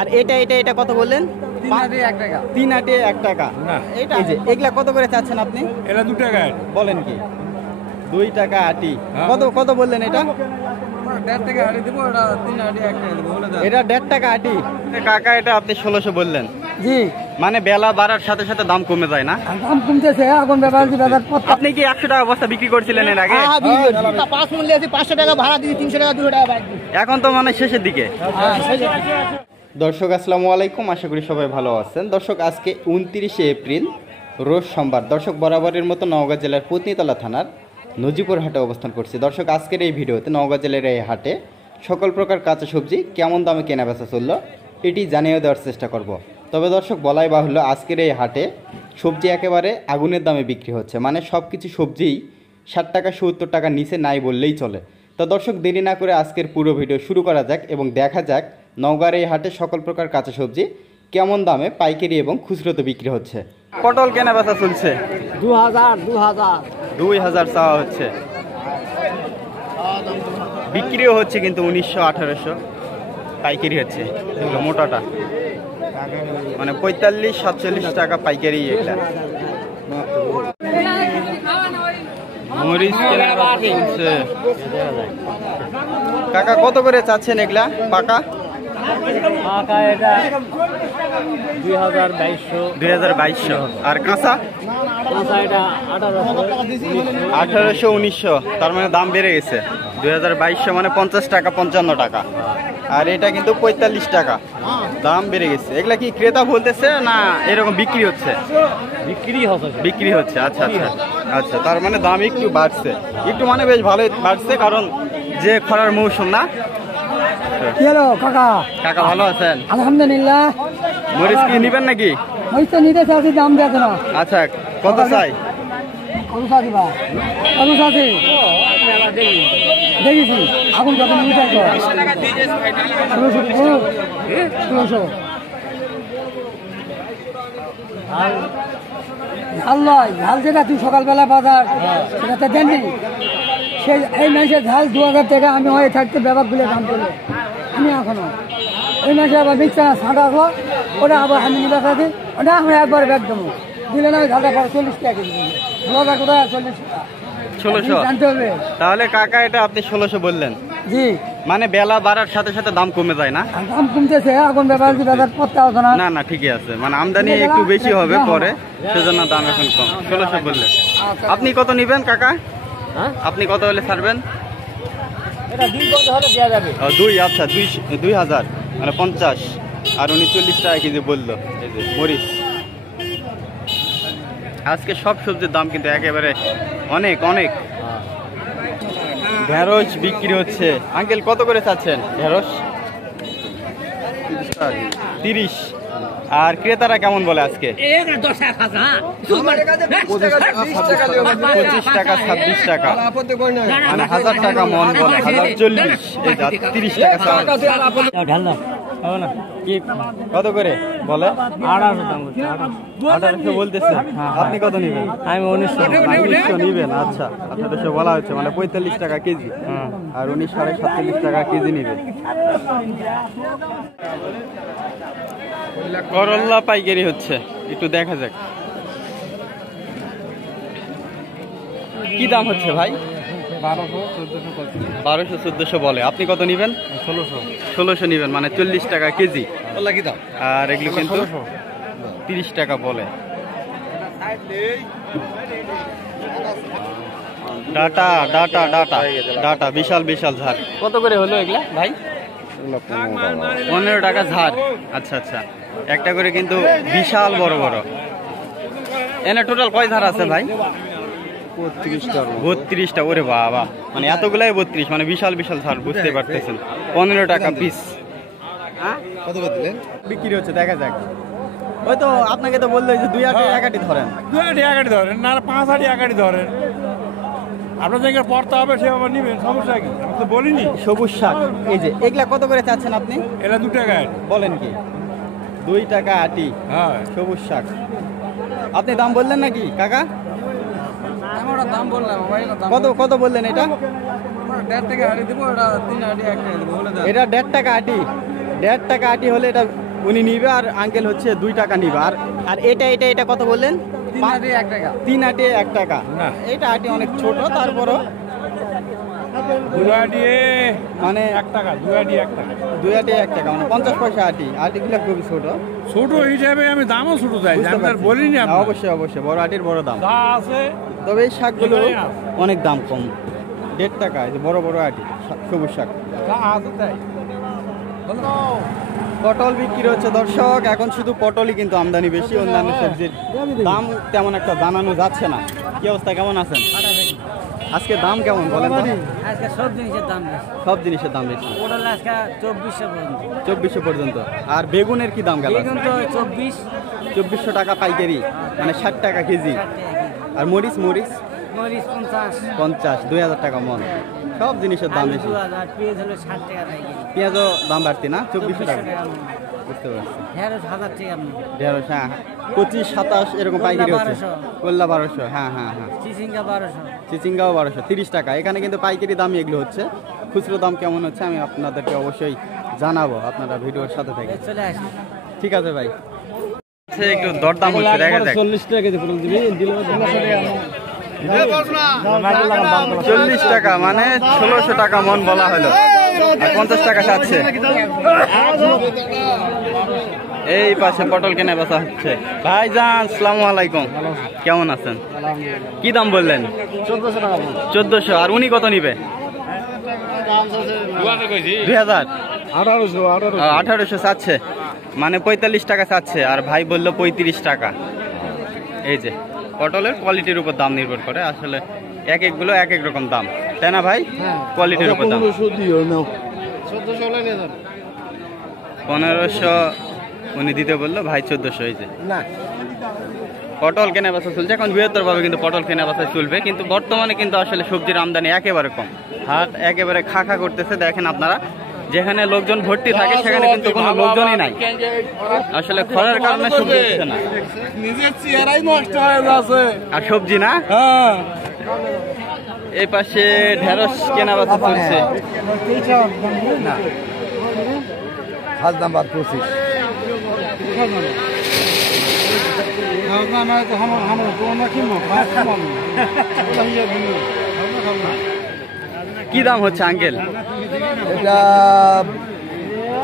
আর এটা এটা এটা কত বললেন? 1 টাকা। 3 আটে 1 টাকা। এটা এই যে এগুলা কত করে চাচ্ছেন আপনি? এটা 2 টাকা। বলেন কি 2 টাকা আটি। কত কত বললেন এটা? 1.5 টাকা আড়ি দেবো, এটা 3 আড়ি 1 টাকা দেবো, বলে দাও। এটা 1.5 টাকা আটি। কাকা এটা আপনি 1600 বললেন। জি, মানে বেলা বাড়ার সাথে সাথে দাম কমে যায় না? দাম কমতেছে এখন বাজার আপনি কি 100 টাকা বস্তা বিক্রি করছিলেন এর আগে? 5 মূল্যে আছে, 500 টাকা ভাড়া দিই, 300 টাকা 200 টাকা বাইক দিই। এখন তো মানে শেষের দিকে। দর্শক আসসালামু আলাইকুম, আশা করি সবাই ভালো আছেন। দর্শক আজকে 29শে এপ্রিল রোজ সোমবার। দর্শক বরাবরের মতো নওগাঁ জেলার পত্নীতলা থানার নজিপুর হাটে অবস্থান করছি। দর্শক আজকের এই ভিডিওতে নওগাঁ জেলার এই হাটে সকল প্রকার কাঁচা সবজি কেমন দামে কেনা বেচা চললো এটি জানিয়ে দেওয়ার চেষ্টা করব। তবে দর্শক বলাই বাহুল্য, আজকের এই হাটে সবজি একেবারে আগুনের দামে বিক্রি হচ্ছে। মানে সব কিছু সবজিই 60 টাকা 70 টাকার নিচে নাই বললেই চলে। তো দর্শক দেরি না করে আজকের পুরো ভিডিও শুরু করা যাক এবং দেখা যাক নওগাঁর এই হাটে সকল প্রকার কাঁচা সবজি কেমন দামে পাইকারি এবং খুচরোতে বিক্রি হচ্ছে। পটল কেনা বেচা চলছে 2000 চাওয়া হচ্ছে, বিক্রিও হচ্ছে কিন্তু 1900-1800 পাইকারি হচ্ছে। মোটাটা মানে 45-47 টাকা পাইকারি। এগুলা মরিচ কেনা বেচা চলছে। কাকা কত করে চাচ্ছেন এগুলা পাকা? এটা 2200। আর কাঁচা? এটা 1800-1900, তার মানে দাম বেড়ে গেছে। 2200 মানে 50 টাকা 55 টাকা। আর এটা কিন্তু 45 টাকা, দাম বেড়ে গেছে। এগুলা কি ক্রেতা বলতেছে না এরকম বিক্রি হচ্ছে? বিক্রি হচ্ছে। আচ্ছা আচ্ছা আচ্ছা, তার মানে দাম একটু বাড়ছে, একটু মানে বেশ ভালোই বাড়ছে, কারণ যে খরার মৌসুম না। কি হলো কাকা? কাকা ভালো আছেন? আলহামদুলিল্লাহ। মরিচ কি নিবেন নাকি? হয়তো নিতে চাচ্ছি, দাম দেখো না। আচ্ছা কত চাই? দেখেছি এখন কত নিতে 1600। ঝাল নয়, ঝাল যেটা তুই সকালবেলা বাজার সেটা দেননি, সেই এই মাসে ঝাল 2000 টাকা। আমি হয়ে থাকতে ব্যাপারগুলো দাম করলে আমি এখনো ওই মাসে আবার মিক্সা ছাঁটা আসবো, ওটা আবার আমি নিবে থাকি, ওটা আমরা একবার ব্যাগ দেবো দিলে না, ঝালটা 40 টাকা কেজি, 2000 কোথায় 40 টাকা 1600 জানতে হবে। তাহলে কাকা এটা আপনি 1600 বললেন। জি, মানে বেলা বাড়ার সাথে সাথে দাম কমে যায় না? দাম কমতেছে এখন বাজার করতে হবে না। না না ঠিকই আছে, মানে আমদানি একটু বেশি হবে পরে, সেজন্য দাম এখন কম। 1600 বললেন। আপনি কত নিবেন কাকা? আপনি কত হলে ছাড়বেন? এটা 2 কত হলে দেওয়া যাবে? 2। আচ্ছা 2000 মানে 50। আর 39 টাকা কেজি বললো। এই যে মরিচ, আজকে সব সবজির দাম কিন্তু একেবারে অনেক অনেক। ঢেঁড়স বিক্রি হচ্ছে। আঙ্কেল কত করে চাচ্ছেন ঢেঁড়স? 30। আর ক্রেতারা কেমন বলে আজকে? 25 টাকা 26 টাকা, মানে 1000 টাকা মন বলে, 1040। 30 টাকা। কত করে বলে? 1800 বলতেছে। আপনি কত নিবেন? আমি 1900 নিবেন। আচ্ছা 1800 বলা হচ্ছে, মানে 45 টাকা কেজি। আর 47.5 টাকা কেজি নিবেন। করল্লা পাইকারি হচ্ছে, একটু দেখা যাক কি দাম হচ্ছে ভাই। 1200-1400 বলে। আপনি কত নিবেন? 1600 নিবেন, মানে 40 টাকা কেজি। আর এগুলো কিন্তু 30 টাকা বলে। ডাটা ডাটা ডাটা ডাটা বিশাল বিশাল ঝাড়। কত করে হলো এগুলা ভাই? 15 টাকা ঝাড়। আচ্ছা আচ্ছা, একটা করে কিন্তু বিশাল বড় বড়। এনে টোটাল কয় ঝাড় আছে ভাই? 32টা। ওরে বাবা, মানে এতগুলাই 32, মানে বিশাল বিশাল ঝাড়, বুঝতে পারতেছেন। 15 টাকা পিস বিক্রি হচ্ছে, দেখা যাক। ওই তো আপনাকে তো বললো যে 2 আটি 1 আটি ধরেন। 2 আটি 1 আটি ধরেন, না 5 আটি 1 আটি ধরেন। আপনার জায়গায় পড়তে হবে, সেভাবে নিবেন, সমস্যা কি? আমি তো বলিনি। সবুজ শাক, এই যে এগুলা কত করে চাচ্ছেন আপনি? এটা 2 টাকা। বলেন কি 2 টাকা আটি? হ্যাঁ, সবুজ শাক। আপনি দাম বললেন নাকি কাকা? আমরা দাম বললাম ভাই। কত কত বললেন এটা? 1.5 টাকা আটি দেবো, এটা 3 আটি 1 টাকা দেবো, বলে দাও। এটা 1.5 টাকা আটি। 1.5 টাকা আটি হলে এটা উনি নিবে আর আঙ্কেল হচ্ছে 2 টাকা নিবে। আর আর এটা কত বললেন? 3 আটি 1 টাকা। 3 আটি 1 টাকা। না। এটা আটি অনেক ছোট, তারপরও দুই আটি মানে 1 টাকা, দুই আটি 1 টাকা। 2 আটি 1 টাকা, মানে 50 পয়সা আটি। আটিগুলো খুবই ছোট। ছোট হিসাবে আমি দামও ছোট চাই, বুঝতে আমি আর পারছি। বলিনি হ্যাঁ, আপনার। অবশ্যই অবশ্যই, বড় আটির বড় দাম। যা আছে তবে এই শাকগুলো এটাই আছে। অনেক দাম কম, 1.5 টাকা। এই যে বড় বড় আটি সবুজ শাক। যা আছে তাই। পটল বিক্রি হচ্ছে দর্শক, এখন শুধু পটলই কিন্তু আমদানি বেশি, অন্যান্য সবজির দাম তেমন একটা জানানো যাচ্ছে না। কি অবস্থা, কেমন আছেন? আজকে দাম কেমন বলেন তো? আজকে সব জিনিসের দাম বেশি। সব জিনিসের দাম বেশি, পটল আজকে 2400 পর্যন্ত। 2400 পর্যন্ত। আর বেগুনের কি দাম গেল? বেগুন তো 2400 টাকা পাইকারি, মানে 60 টাকা কেজি। আর মরিচ মরিচ 50, 50, 2000 টাকা মন। সব জিনিসের দাম বেশি। 2000, পেঁয়াজ হলো 60 টাকা পাইকারি। পেঁয়াজও দাম বাড়তি না, 2400 টাকা। টাকা মন। বুঝতে পারছি। ঢেঁড়স 1000 টাকা মন। 150, হ্যাঁ 25, 27 এরকম পাইকারি হচ্ছে। 1200 কল্লা 1200, হ্যাঁ হ্যাঁ হ্যাঁ। চিচিঙ্গা 1200। চিচিঙ্গাও 1200, 30 টাকা। এখানে কিন্তু পাইকারি দামই এগুলো হচ্ছে। খুচরো দাম কেমন হচ্ছে আমি আপনাদেরকে অবশ্যই জানাবো, আপনারা ভিডিওর সাথে থাকেন। চলে আসি। ঠিক আছে ভাই, একটু দরদাম হচ্ছে, দেখা যাক। 40 টাকা কেজি পটল দিবি, দিলে 40 টাকা মানে 1600 টাকা মন বলা হলো, আর 50 টাকা চাচ্ছে। এই পাশে পটল কেনা বেচা হচ্ছে। ভাইজান আসসালামু আলাইকুম, কেমন আছেন? কি দাম বললেন? 1400 টাকা। 1400। আর উনি কত নিবে? 2000, 1800 চাচ্ছে, মানে 45 টাকা চাচ্ছে। আর ভাই বললো 35 টাকা। এই যে পটলের কোয়ালিটির উপর দাম নির্ভর করে, আসলে এক একগুলো এক এক রকম দাম, তাই না ভাই? কোয়ালিটির উপর দাম। 1500 উনি দিতে বললো, ভাই 1400। এই যে না, পটল কেনা বেচা চলছে এখন বৃহত্তর ভাবে, কিন্তু পটল কেনা বেচা চলবে। কিন্তু বর্তমানে কিন্তু আসলে সবজির আমদানি একেবারে কম, হাট একেবারে খা করতেছে। দেখেন আপনারা, যেখানে লোকজন ভর্তি থাকে সেখানে কিন্তু কোনো লোকজনই নাই। আসলে খরার কারণে সবজি হচ্ছে না, নিজের চেহারাই নষ্ট হয়ে যাচ্ছে। আর সবজি না। হ্যাঁ, এই পাশে ঢেঁড়স কেনা বেচা চলছে। হাল দাম বাদ 25। কি দাম হচ্ছে আঙ্কেল? এটা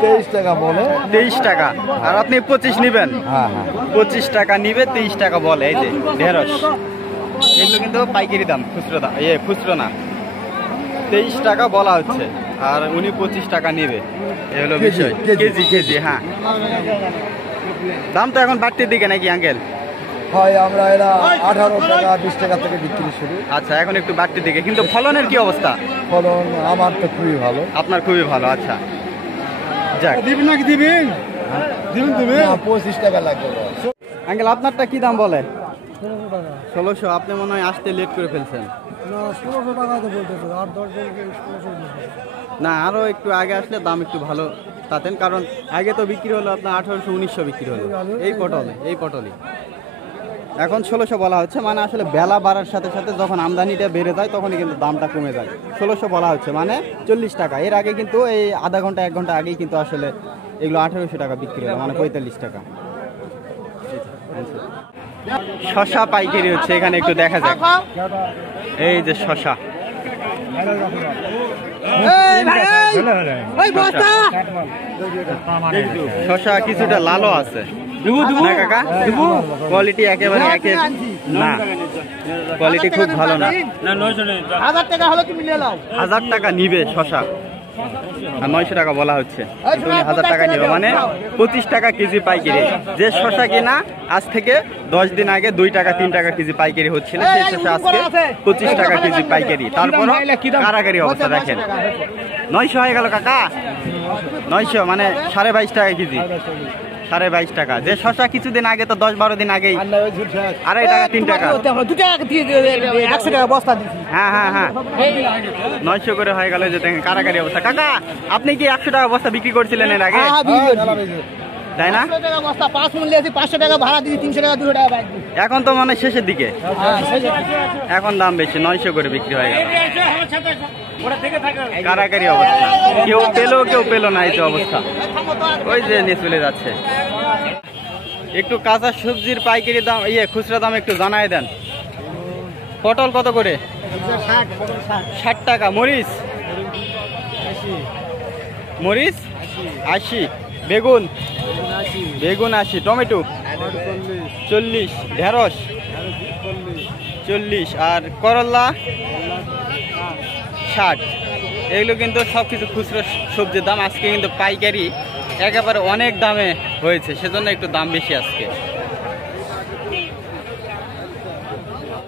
23 টাকা বলে। 23 টাকা। আর আপনি 25 নিবেন? হ্যাঁ হ্যাঁ। 25 টাকা নিবে, 23 টাকা বলে। এই যে ঢেঁড়স, এগুলো কিন্তু পাইকারি দাম, খুচরো দাম, খুচরো না। 23 টাকা বলা হচ্ছে, আর উনি 25 টাকা নিবে। এই হলো বিষয়। কেজি, হ্যাঁ। দাম তো এখন বাড়তির দিকে নাকি আঙ্কেল? হয় আমরা এরা 18 টাকা 20 টাকা থেকে বিক্রি শুরু। আচ্ছা, এখন একটু বাড়তির দিকে। কিন্তু ফলনের কি অবস্থা? ফলন আমার তো খুবই ভালো। আপনার খুবই ভালো। আচ্ছা, যাক। দিবি নাকি দিবেন? দিবেন তুমি? 25 টাকা লাগবে। আঙ্কেল আপনারটা কি দাম বলে? 1600। আপনি মনে হয় আসতে লেট করে ফেলছেন। 1600 টাকা তো বলতেছে, আর 10 জনকে 1600। না, আরও একটু আগে আসলে দাম একটু ভালো পাতেন, কারণ আগে তো বিক্রি হলো আপনার 1800, 1900 বিক্রি হলো এই পটলে। এখন 1600 বলা হচ্ছে, মানে আসলে বেলা বাড়ার সাথে সাথে যখন আমদানিটা বেড়ে যায় তখনই কিন্তু দামটা কমে যায়। 1600 বলা হচ্ছে, মানে 40 টাকা। এর আগে কিন্তু এই আধা ঘন্টা 1 ঘন্টা আগেই কিন্তু আসলে এগুলো 1800 টাকা বিক্রি হলো, মানে 45 টাকা। শশা পাইকারি হচ্ছে এখানে, একটু দেখা যাক। এই যে শশা, শশা কিছুটা লালও আছে না কাকা? কোয়ালিটি একেবারে না, কোয়ালিটি খুব ভালো না। 1000 টাকা হলো তুমি নিয়ে নাও। 1000 টাকা নিবে শশা, আর 900 টাকা বলা হচ্ছে। তুমি 1000 টাকা নিবে, মানে 25 টাকা কেজি পাইকারি। যে শশা কিনা আজ থেকে 10 দিন আগে 2 টাকা 3 টাকা কেজি পাইকারি হচ্ছিল, সেই শশা আজকে 25 টাকা কেজি পাইকারি। তারপরও কারাগারি অবস্থা দেখেন। 900 হয়ে গেল কাকা, 900 মানে 22.5 টাকা কেজি। 22.5 টাকা। যে শশা কিছুদিন আগে তো 10-12 দিন আগেই 2.5 টাকা 3 টাকা। 2 টাকা দিয়ে 100 টাকা বস্তা দিছি। হ্যাঁ 900 করে হয়ে গেল। যে দেখেন কারাগারি অবস্থা। কাকা আপনি কি 100 টাকা বস্তা বিক্রি করছিলেন এর আগে? তাই না? 500 টাকা বস্তা 5 মূল্য আছে, 500 টাকা ভাড়া দিই, 300 টাকা 200 টাকা বাইক দিই। এখন তো মানে শেষের দিকে, হ্যাঁ এখন দাম বেশি, 900 করে বিক্রি হয়ে গেল। ওটা থেকে থাকে কারাকারি অবস্থা, কেউ পেলো না, এই তো অবস্থা। ওই যে নিয়ে চলে যাচ্ছে। একটু কাঁচা সবজির পাইকারি দাম, খুচরা দাম একটু জানাই দেন। পটল কত করে? 60 টাকা। মরিচ 80। বেগুন 80। টমেটো 40। ঢেঁড়স 40। আর করলা 60। এগুলো কিন্তু সব কিছু খুচরো সবজির দাম। আজকে কিন্তু পাইকারি একেবারে অনেক দামে হয়েছে, সেজন্য একটু দাম বেশি আজকে।